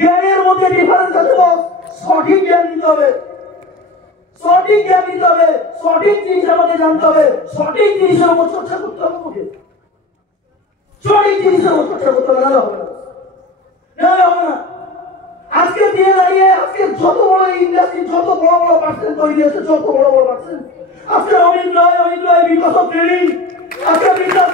জ্ঞানের মধ্যে ডিফারেন্স আছে বস। সঠিক জ্ঞান নিতে হবে, সঠিক জ্ঞান নিতে হবে, সঠিক জিনিস আমাকে জানতে হবে, সঠিক জিনিসের উপর চর্চা করতে হবে আমাকে, সঠিক জিনিসের উপর চর্চা করতে হবে, না হবে না, হবে না। আজকে দিয়ে দাঁড়িয়ে আজকে যত বড় ইন্ডাস্ট্রি, যত বড় বড় পার্সেন্ট তৈরি হয়েছে, যত বড় বড় পার্সেন্ট আজকে অমিত রায় বিকজ অফ ট্রেনিং, আজকে বিকাশ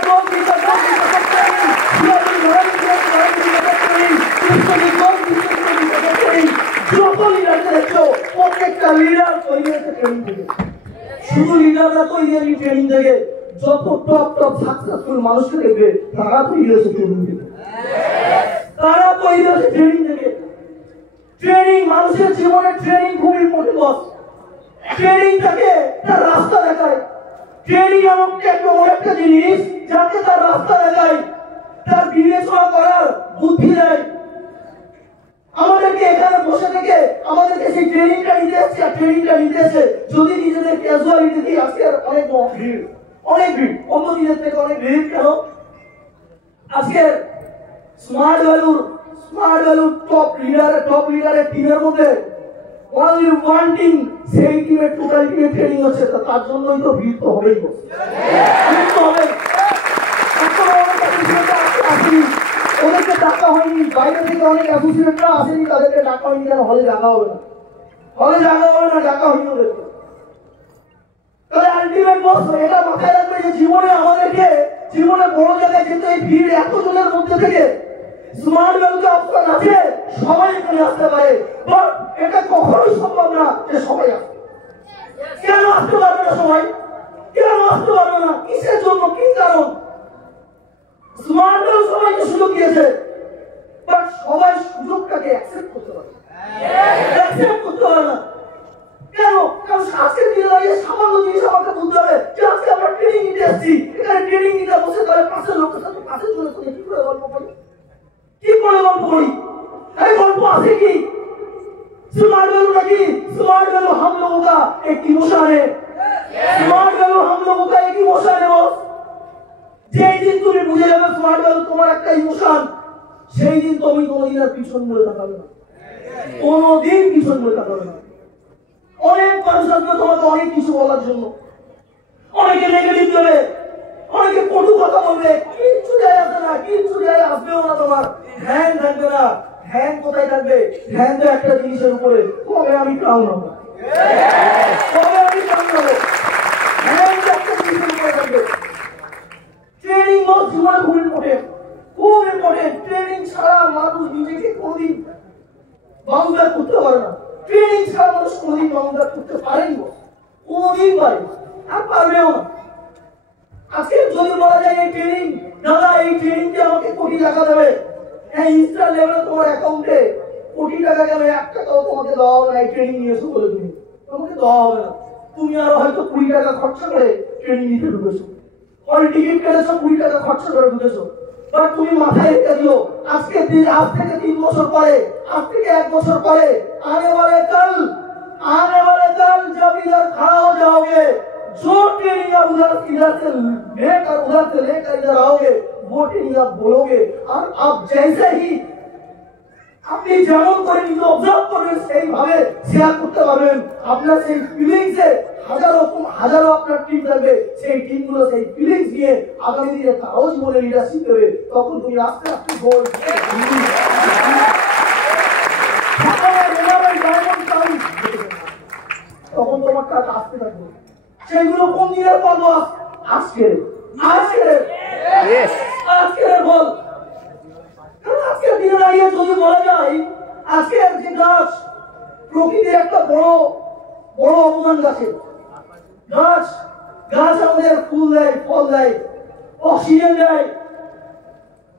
যত লিডারকে দেখছো প্রত্যেকটা লিডার তৈরি হয়েছে ট্রেনিং থেকে। শুধু লিডাররা তৈরি হয়নি ট্রেনিং থেকে, যত টপ টপ সাকসেসফুল মানুষকে দেখবে তারা তৈরি হয়েছে ট্রেনিং থেকে, তারা তৈরি হয়েছে ট্রেনিং থেকে। ট্রেনিং মানুষের জীবনে ট্রেনিং খুব ইম্পর্টেন্ট বস। ট্রেনিংটাকে তার রাস্তা দেখায়। ট্রেনিং এমন একটা জিনিস যাকে তার রাস্তা দেখায়, তার বিবেচনা করার বুদ্ধি দেয়। আমাদেরকে এখানে বসে থেকে আমাদেরকে সেই ট্রেনিংটা নিতে এসেছে, আর ট্রেনিংটা নিতে এসে যদি নিজেদের ক্যাজুয়ালিটি দিই, আজকে অনেক ভিড়, অনেক ভিড়, অন্য দিনের থেকে অনেক ভিড়। কেন? আজকে স্মার্ট ভ্যালু টপ লিডারের টিমের মধ্যে only one team, সেই টিমের টোটাল টিমের ট্রেনিং হচ্ছে, তার জন্যই তো ভিড় তো হবেই, ভিড় তো হবে। ওদেরকে ডাকা হয়নি, বাইরে থেকে অনেক অ্যাসোসিয়েটরা আসেনি, তাদেরকে ডাকা হয়নি, কেন? হলে জায়গা হবে না, হলে জায়গা হবে না, ডাকা হয়নি ওদেরকে। তাহলে আলটিমেট বস এটা মাথায় রাখবে যে জীবনে আমাদেরকে জীবনে বড় জায়গায় যেতে এই ভিড় এতজনের মধ্যে থেকে স্মার্ট ভ্যালুতে অপশন আছে, সবাই এখানে আসতে পারে, বাট এটা কখনোই সম্ভব না যে সবাই আসবে। কেন আসতে পারবে না সবাই? কেন আসতে পারবে না? কিসের জন্য? কি কারণ? স্মার্ট ভ্যালু সবাইকে সুযোগ দিয়েছে, বাট সবাই সুযোগটাকে অ্যাকসেপ্ট করতে পারে, অ্যাকসেপ্ট করতে পারে না। কেন? কারণ আজকে দিনে দাঁড়িয়ে সামান্য জিনিস আমাকে বুঝতে হবে যে আজকে আমরা ট্রেনিং নিতে আসছি, এখানে ট্রেনিং নিতে বসে তাহলে পাশের লোকের সাথে পাশের জন্য কি করে গল্প করি, কি করে গল্প করি? এই গল্প আছে কি? स्मार्ट वैल्यू लगी, स्मार्ट वैल्यू हम लोगों का एक इमोशन है, स्मार्ट वैल्यू हम लोगों का एक इमोशन है बॉस। যেই দিন তুমি বুঝে যাবে স্মার্ট ভ্যালু তোমার একটা ইমোশন, সেই দিন তুমি কোনোদিন আর পিছন মুড়ে তাকাবে না, কোনোদিন পিছন মুড়ে তাকাবে না। অনেক মানুষ আসবে তোমাকে অনেক কিছু বলার জন্য, অনেকে নেগেটিভ দেবে, অনেকে কটু কথা বলবে, কিচ্ছু যায় আসবে না, কিচ্ছু যায় আসবেও না, তোমার ধ্যান থাকবে না। ধ্যান কোথায় থাকবে? ধ্যান তো একটা জিনিসের উপরে, কবে আমি প্রাউড হবো, কবে আমি প্রাউড হবো, ধ্যান একটা জিনিসের উপরে থাকবে। ট্রেনিং জীবনে খুব ইম্পর্টেন্ট, খুব ইম্পর্টেন্ট। ট্রেনিং ছাড়া মানুষ নিজেকে কোনোদিন বাউন্স ব্যাক করতে পারে না। ট্রেনিং ছাড়া মানুষ কোনোদিন বাউন্স ব্যাক করতে পারেনি, কোনোদিন পারে আর পারবেও না। আজকে যদি বলা যায় এই ট্রেনিং, দাদা এই ট্রেনিং দিয়ে আমাকে কোটি টাকা দেবে, হ্যাঁ ইনস্টা লেভেলে তোমার অ্যাকাউন্টে কোটি টাকা গেল, 1 টাকাও তোমাকে দেওয়া হবে না। এই ট্রেনিং নিয়েছো বলে তুমি, তোমাকে দেওয়া হবে না। তুমি আরো হয়তো 20 টাকা খরচা করে ট্রেনিং নিতে ঢুকেছো, হল টিকিট কেটেছো, 20 টাকা খরচা করে ঢুকেছো। বাট তুমি মাথায় রেখে দিও, আজ থেকে 3 বছর পরে, আজ থেকে 1 বছর পরে, आने वाले कल जब इधर खड़ा हो जाओगे, जो ट्रेनिंग आप इधर से लेकर इधर आओगे, वो ट्रेनिंग आप बोलोगे। और आप जैसे ही আপনি যেমন করে নিজে অবজার্ভ করবেন সেইভাবে শেয়ার করতে পারবেন। আপনার সেই ফিলিংসে হাজারো আপনার টিম থাকবে, সেই টিমগুলো সেই ফিলিংস নিয়ে আগামী দিনে তারাও জীবনে লিডারশিপ দেবে। তখন তুমি আস্তে আস্তে গোল, তখন তোমার কাজ আসতে থাকবে। সেগুলো কোন দিনের পর্ব? আজকের বল। আজকের দিনে দাঁড়িয়ে যদি বলা যায়, আজকের যে গাছ, প্রকৃতির একটা বড় অবদান গাছের। গাছ আমাদের ফুল দেয়, ফল দেয়, অক্সিজেন দেয়,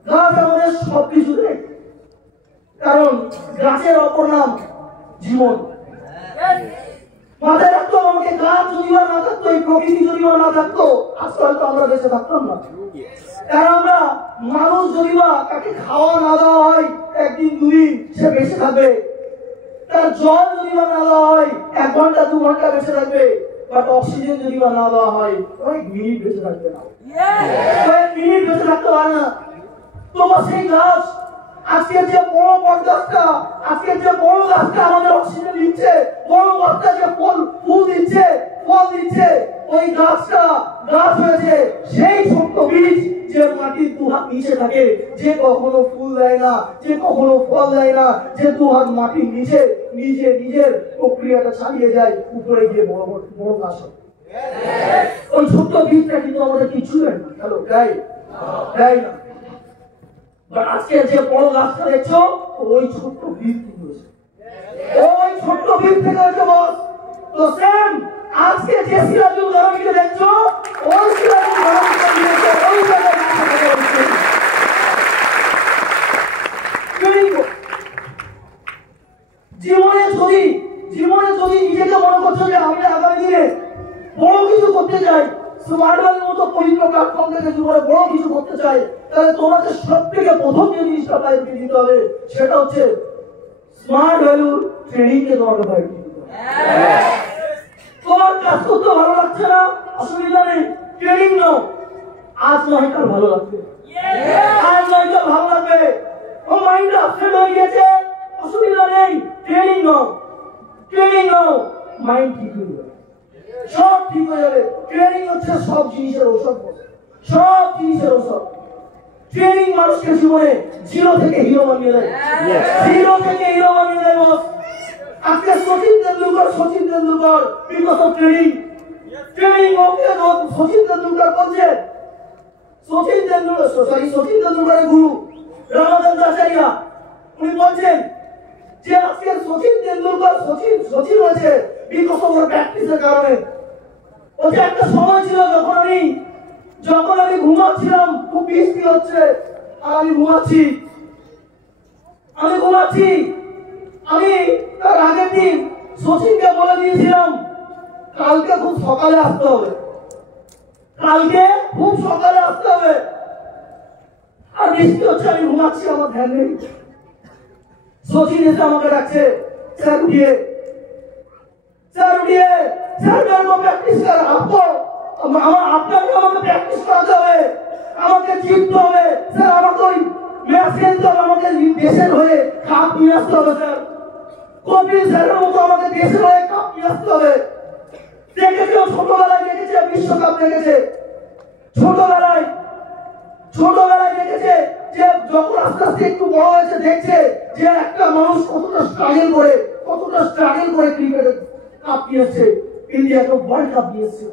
গাছ আমাদের সবকিছু দেয়। কারণ গাছের অপর নাম জীবন। মাথায় রাখতো, আমাকে গাছ যদি না থাকতো, এই প্রকৃতি যদি না থাকতো, আজকে হয়তো আমরা বেঁচে থাকতাম না। কারণ আমরা মানুষ যদি বা তাকে খাওয়া না দেওয়া হয় 1 দিন 2 দিন সে বেঁচে থাকবে, তার জল যদি না দেওয়া হয় 1 ঘন্টা 2 ঘন্টা বেঁচে থাকবে, বাট অক্সিজেন যদি না দেওয়া হয় অনেক মিনিট বেঁচে থাকবে না, কয়েক মিনিট বেঁচে থাকতে পারে না। তো সেই গাছ আজকে যে বড় বটগাছটা, আজকে যে বড় গাছটা আমাদের অক্সিজেন দিচ্ছে, বড় গাছটা যে ফুল দিচ্ছে, ফল দিচ্ছে, ওই গাছটা গাছ হয়েছে সেই ছোট্ট বীজ যে মাটির দুহাত নিচে থাকে, যে কখনো ফুল দেয় না, যে কখনো ফল দেয় না, যে দুহাত মাটির নিচে নিজের প্রক্রিয়াটা চালিয়ে যায়, উপরে গিয়ে বড় বড় গাছ হয়। ওই ছোট্ট বীজটা কিন্তু আমাদের কিছু দেয় না। হ্যালো, দেয় না। আজকে যে বড় গাছটা দেখছো, ওই ছোট্ট বীজ থেকে হয়েছে, ওই ছোট্ট বীজ থেকে হয়েছে বস। তো সেম আজকে যে সিরাজুল গরমকে দেখছো, ওই সিরাজুল গরমকে দিয়েছে ওই জায়গায়। জীবনে যদি নিজেকে মনে করছো যে আমি আগামী দিনে বড় কিছু করতে চাই, স্মার্ট ভ্যালির মতো পবিত্র প্ল্যাটফর্ম থেকে জীবনে বড় কিছু করতে চাই, তাহলে তোমাকে সব থেকে প্রথম যে জিনিসটা প্রায়োরিটি দিতে হবে সেটা হচ্ছে স্মার্ট ভ্যালু ট্রেনিং কে তোমাকে প্রায়োরিটি দিতে হবে। তোমার কাজ করতে ভালো লাগছে না, অসুবিধা নেই, ট্রেনিং নাও। আজ নয় কাল ভালো লাগবে, আজ নয় কাল ভালো লাগবে। ও মাইন্ড আপসেট হয়ে গেছে, অসুবিধা নেই, ট্রেনিং নাও, মাইন্ড ঠিক হয়ে যাবে, সব ঠিক হয়ে যাবে। ট্রেনিং হচ্ছে সব জিনিসের ঔষধ, সব জিনিসের ঔষধ। ট্রেনিং মানুষকে জীবনে জিরো থেকে হিরো বানিয়ে দেয়, জিরো থেকে হিরো বানিয়ে দেয় বস। আজকে Sachin Tendulkar because of training okay Sachin Tendulkar বলছে, সচিন তেন্ডুলকরের গুরু রামাচন্দ্র আচার্য উনি বলছেন যে আজকে সচিন তেন্ডুলকর সচিন হয়েছে বিকজ অফ প্র্যাকটিসের কারণে। ওটা একটা সময় ছিল যখন আমি ঘুমাচ্ছিলাম, খুব বৃষ্টি হচ্ছে আর আমি ঘুমাচ্ছি, আমি তার আগের দিন সচিনকে বলে দিয়েছিলাম কালকে খুব সকালে আসতে হবে, আর বৃষ্টি হচ্ছে, আমি ঘুমাচ্ছি, আমার ধ্যান নেই। সচিন এসে আমাকে ডাকছে, স্যার উঠিয়ে স্যার मेरे को प्रैक्टिस कर, আপনাকে আমাকে প্র্যাকটিস করতে হবে, আমাকে জিততে হবে স্যার, আমাকে ওই ম্যাচ খেলতে হবে, আমাকে দেশের হয়ে কাপ নিয়ে আসতে হবে স্যার, কপিল স্যারের মতো আমাকে দেশের হয়ে কাপ নিয়ে আসতে হবে। দেখেছে ছোটবেলায় দেখেছে বিশ্বকাপ দেখেছে, ছোটবেলায় দেখেছে যে যখন আস্তে আস্তে একটু বড় হয়েছে দেখছে যে একটা মানুষ কতটা স্ট্রাগল করে ক্রিকেটে কাপ নিয়েছে, ইন্ডিয়াকে ওয়ার্ল্ড কাপ নিয়েছে।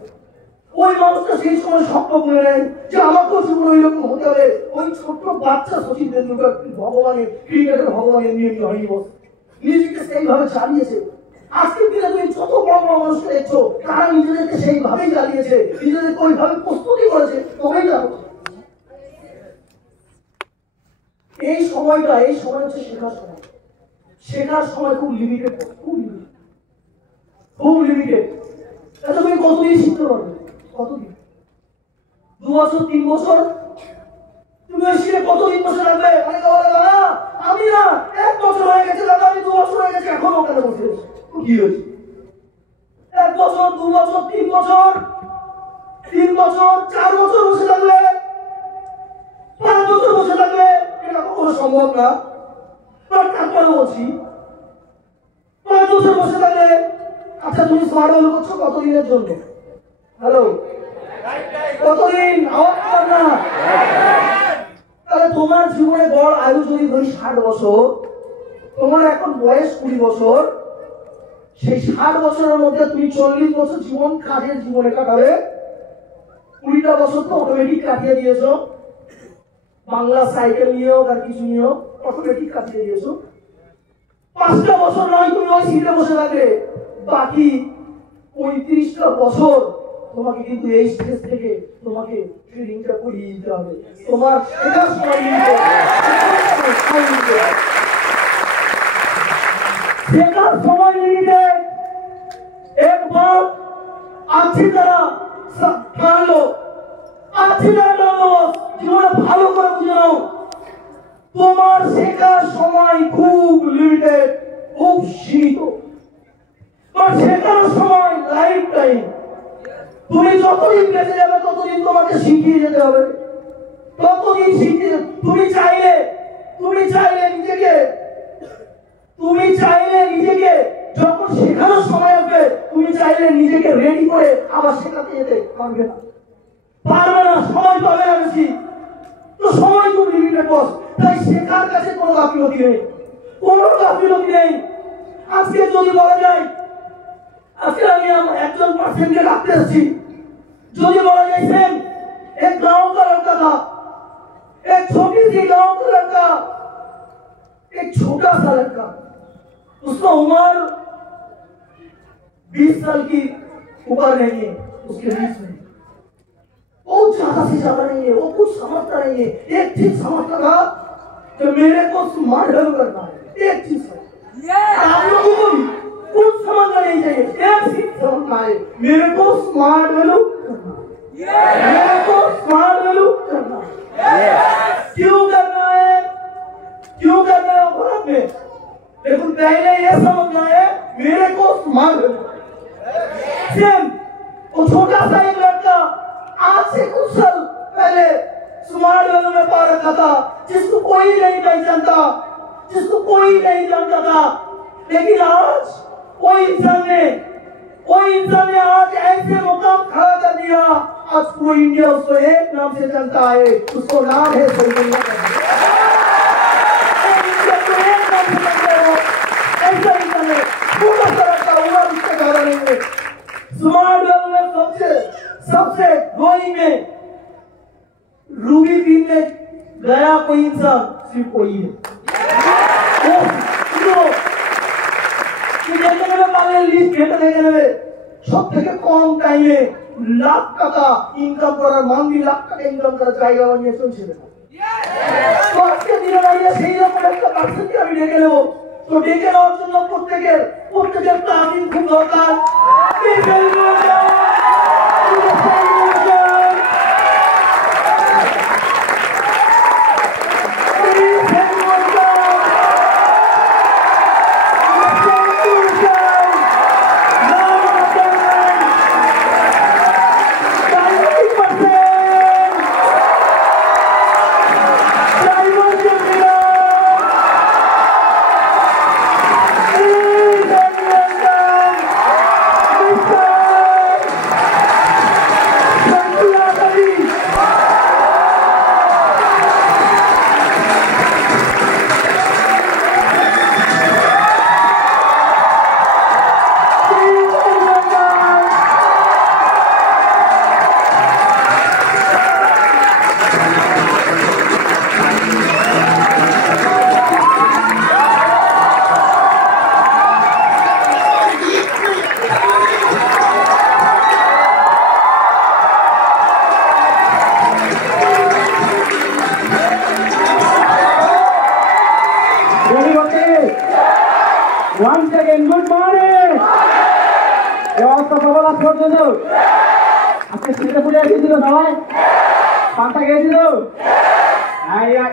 ওই মানুষটা সেই সময় স্বপ্ন করে নেয় যে আমাকেও জীবনে ওইরকম হতে হবে। ওই ছোট্ট বাচ্চা সচিন তেন্ডুলকর ক্রিকেটের ভগবানের নিয়ে হয়নি বস, নিজেকে সেইভাবে চালিয়েছে। আজকের দিনে তুমি যত বড় বড় মানুষকে দেখছো, তারা নিজেদেরকে সেইভাবেই চালিয়েছে, নিজেদেরকে ওইভাবে প্রস্তুতি করেছে, তবেই যাবো। এই সময়টা হচ্ছে শেখার সময় খুব লিমিটেড, খুব লিমিটেড। তুমি কতদিন শিখতে পারবে? কতদিন? 2 বছর 3 বছর? তুমি ওই শিখে কতদিন বসে রাখবে? অনেকে বলে দাদা আমি না 1 বছর হয়ে গেছে, দাদা আমি 2 বছর হয়ে গেছে, এখনো ওখানে বসে আছি। কি হয়েছে? 1 বছর 2 বছর 3 বছর 4 বছর বসে থাকলে, 5 বছর বসে থাকলে, এটা কখনো সম্ভব না। তারপরে বলছি 5 বছর বসে থাকলে, আচ্ছা তুমি স্মার্ট ভ্যালু করছো কতদিনের জন্য? হ্যালো, কতদিন? আওয়াজ কর না। তাহলে তোমার জীবনে গড় আয়ু যদি ধরি 60 বছর, তোমার এখন বয়স 20 বছর, সেই 60 বছরের মধ্যে তুমি 40 বছর কাজের জীবনে কাটাবে, 20টা বছর তো অটোমেটিক কাটিয়ে দিয়েছো, বাংলা সাইকেল নিয়েও আর কিছু নিয়েও অটোমেটিক কাটিয়ে দিয়েছো। 5টা বছর নয় তুমি ওই সিটে বসে থাকবে, বাকি 35টা বছর তোমাকে কিন্তু এই স্টেজ থেকে তোমাকে ট্রেনিংটা করিয়ে দিতে হবে। তোমার শেখার সময় লিমিটেড। একবার अच्छी तरह ठान लो, জীবনে ভালো করে বুঝে নাও, তোমার শেখার সময় খুব লিমিটেড, খুব সীমিত। শেখার সময় লাইফ টাইম। তুমি যতদিন বেঁচে যাবে ততদিন তোমাকে শিখিয়ে যেতে হবে, ততদিন শিখিয়ে। তুমি চাইলে লেভেলে নিজেকে রেডি করে আবার শেখাতে যেতে পারবে না, পারবে না, সময় পাবে না বেশি। তো সময় খুব লিমিটেড বস, তাই শেখার কাছে কোনো গাফিলতি নেই, কোনো গাফিলতি নেই। আজকে যদি বলা যায়, আজকে আমি একজন পার্সেন্টকে রাখতে আসছি, যদি बोला जाए सेम एक गांव का लड़का था, एक छोटी सी गांव का लड़का, एक छोटा सा लड़का, उसका उम्र 20 साल की ऊपर नहीं है, उसके बीच में बहुत ज्यादा से ज्यादा नहीं है, वो कुछ समझता नहीं है। एक चीज समझता था कि मेरे को स्मार्ट करना है, एक चीज आप लोगों को भी कुछ समझना नहीं चाहिए, एक चीज समझना है, मेरे को स्मार्ट वैल्यू करना, मेरे को स्मार्ट वैल्यू करना। क्यों करना है, क्यों करना है भारत में, लेकिन पहले ये समझना है मेरे को स्मार्ट वैल्यू। सेम वो छोटा सा एक लड़का आज से कुछ साल पहले स्मार्ट वैल्यू में पा रखा था, जिसको कोई नहीं पहचानता, जिसको कोई नहीं जानता था, लेकिन आज कोई इंसान ने आज ऐसे मुकाम खड़ा कर दिया, आज पूरी इंडिया उसको एक नाम से जानता है, उसको नाम है सलमान। ऐसा इंसान है, पूरा तरह का हुआ, उससे ज्यादा नहीं है। स्मार्ट वर्ल्ड में सबसे गोई में रूबी बीन में गया कोई इंसान सिर्फ कोई है। সব থেকে কম টাইমে লাখ টাকা ইনকাম করার, মান্থলি লাখ টাকা ইনকাম করার জায়গা বানিয়ে চলছে। তো আজকে দিনে দাঁড়িয়ে সেই রকম একটা পার্সেন্টকে আমি ডেকে নেবো। তো ডেকে নেওয়ার জন্য প্রত্যেকের তামিল খুব দরকার। Once again, good morning. ব্যবস্থা প্রবল আজ পর্যন্ত আজকে শীতে ফুটে এসেছিল সবাই, পান্তা খেয়েছিল,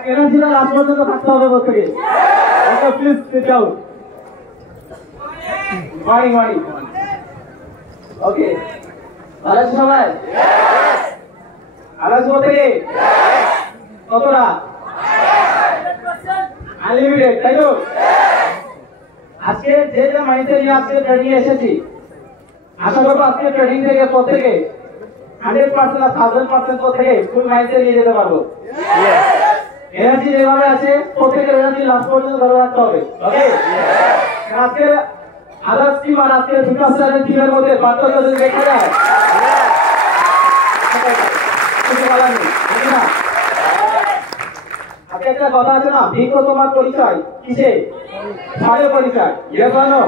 এনার্জিটা আজ পর্যন্ত থাকতে হবে প্রত্যেকে। Please sit down. Morning morning. Okay, ভালো আছো সবাই? ভালো আছো প্রত্যেকে? কতটা? আনলিমিটেড, তাই তো? আজকে যে যে মাইন্ডে নিয়ে আজকে ট্রেনিং এসেছি, আশা করবো আজকে ট্রেনিং থেকে প্রত্যেকে 100% আর 1000% প্রত্যেকে ফুল মাইন্ডে নিয়ে যেতে পারবো। এনার্জি যেভাবে আছে প্রত্যেকের এনার্জি লাস্ট পর্যন্ত ধরে রাখতে হবে। ওকে, আজকে আদার্স টিম আর আজকে বিকাশের টিমের মধ্যে পার্থক্য যদি দেখা যায়, কিছু বলার নেই, ঠিক না? আজকে একটা কথা আছে না, ভিক্ষ তোমার পরিচয় কিসে? ভালো পরিচয়, ইয়ে জানো?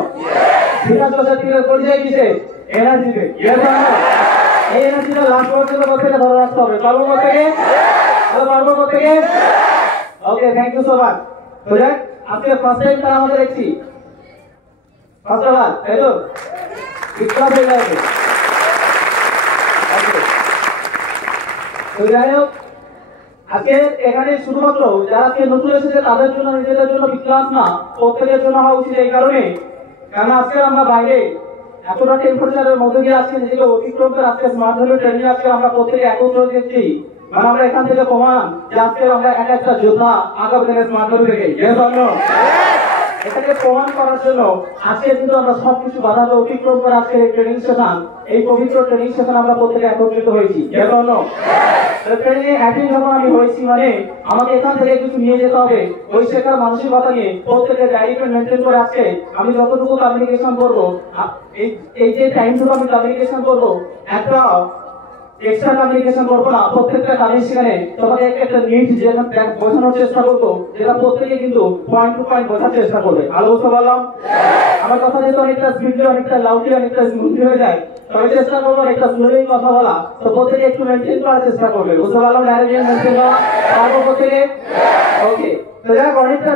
বিকাশ টিমের পরিচয় কিসে? এনার্জিতে, ইয়ে জানো? এই এনার্জিটা লাস্ট পর্যন্ত প্রত্যেকে ধরে রাখতে হবে। পারবো প্রত্যেকে? পারবো প্রত্যেকে? ওকে, থ্যাংক ইউ সো মাচ। তো দেখ, আজকে ফার্স্ট টাইম তারা আমাদের দেখছি, ফার্স্ট বার, তাই তো? বিক্রম হয়ে যাবে। তো যাই হোক, আজকে এখানে শুধুমাত্র যারা নতুন এসেছে তাদের জন্য, নিজেদের জন্য ক্লাস না, প্রত্যেকের জন্য হওয়া উচিত। এই কারণে, কারণ আজকে আমরা বাইরে এতটা টেম্পারেচারের মধ্যে দিয়ে আজকে নিজেকে অতিক্রম করে আজকে স্মার্ট ভ্যালু ট্রেনিং আজকে আমরা প্রত্যেকে একত্র দিচ্ছি। মানে আমরা এখান থেকে প্রমাণ যে আজকে আমরা এক একটা যোদ্ধা আগামী দিনে স্মার্ট ভ্যালু থেকে। এটাকে প্রমাণ করার জন্য আজকে কিন্তু আমরা সবকিছু বাধাকে অতিক্রম করে আজকে এই ট্রেনিং সেশন, এই পবিত্র ট্রেনিং সেশন আমরা প্রত্যেকে একত্রিত হয়েছি। ট্রেনিং এ অ্যাটেন্ড যখন আমি হয়েছি মানে আমাকে এখান থেকে কিছু নিয়ে যেতে হবে, ওই শেখার মানসিকতা নিয়ে প্রত্যেকের ডায়েরি মেনটেন করে আজকে আমি যতটুকু কমিউনিকেশন করবো, এই যে টাইমটুকু আমি কমিউনিকেশন করবো, একটা এক্সট্রা কমিউনিকেশন করবো না, প্রত্যেকটা কাজের সেখানে তোমাকে একটা নিট যেটা বোঝানোর চেষ্টা করবো, যেটা প্রত্যেকে কিন্তু পয়েন্ট টু পয়েন্ট বোঝার চেষ্টা করবে। আলো বুঝতে পারলাম? আমার কথা যেহেতু অনেকটা স্পিডলি, অনেকটা লাউডলি, অনেকটা স্মুথলি হয়ে যায়, তবে চেষ্টা করবো একটা স্লোলি কথা বলা, তো প্রত্যেকে একটু মেনটেন করার চেষ্টা করবে। বুঝতে পারলাম? ডাইরেক্ট মেনটেন করা পারবো প্রত্যেকে? ওকে, তো যাক অনেকটা